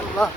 আল্লাহ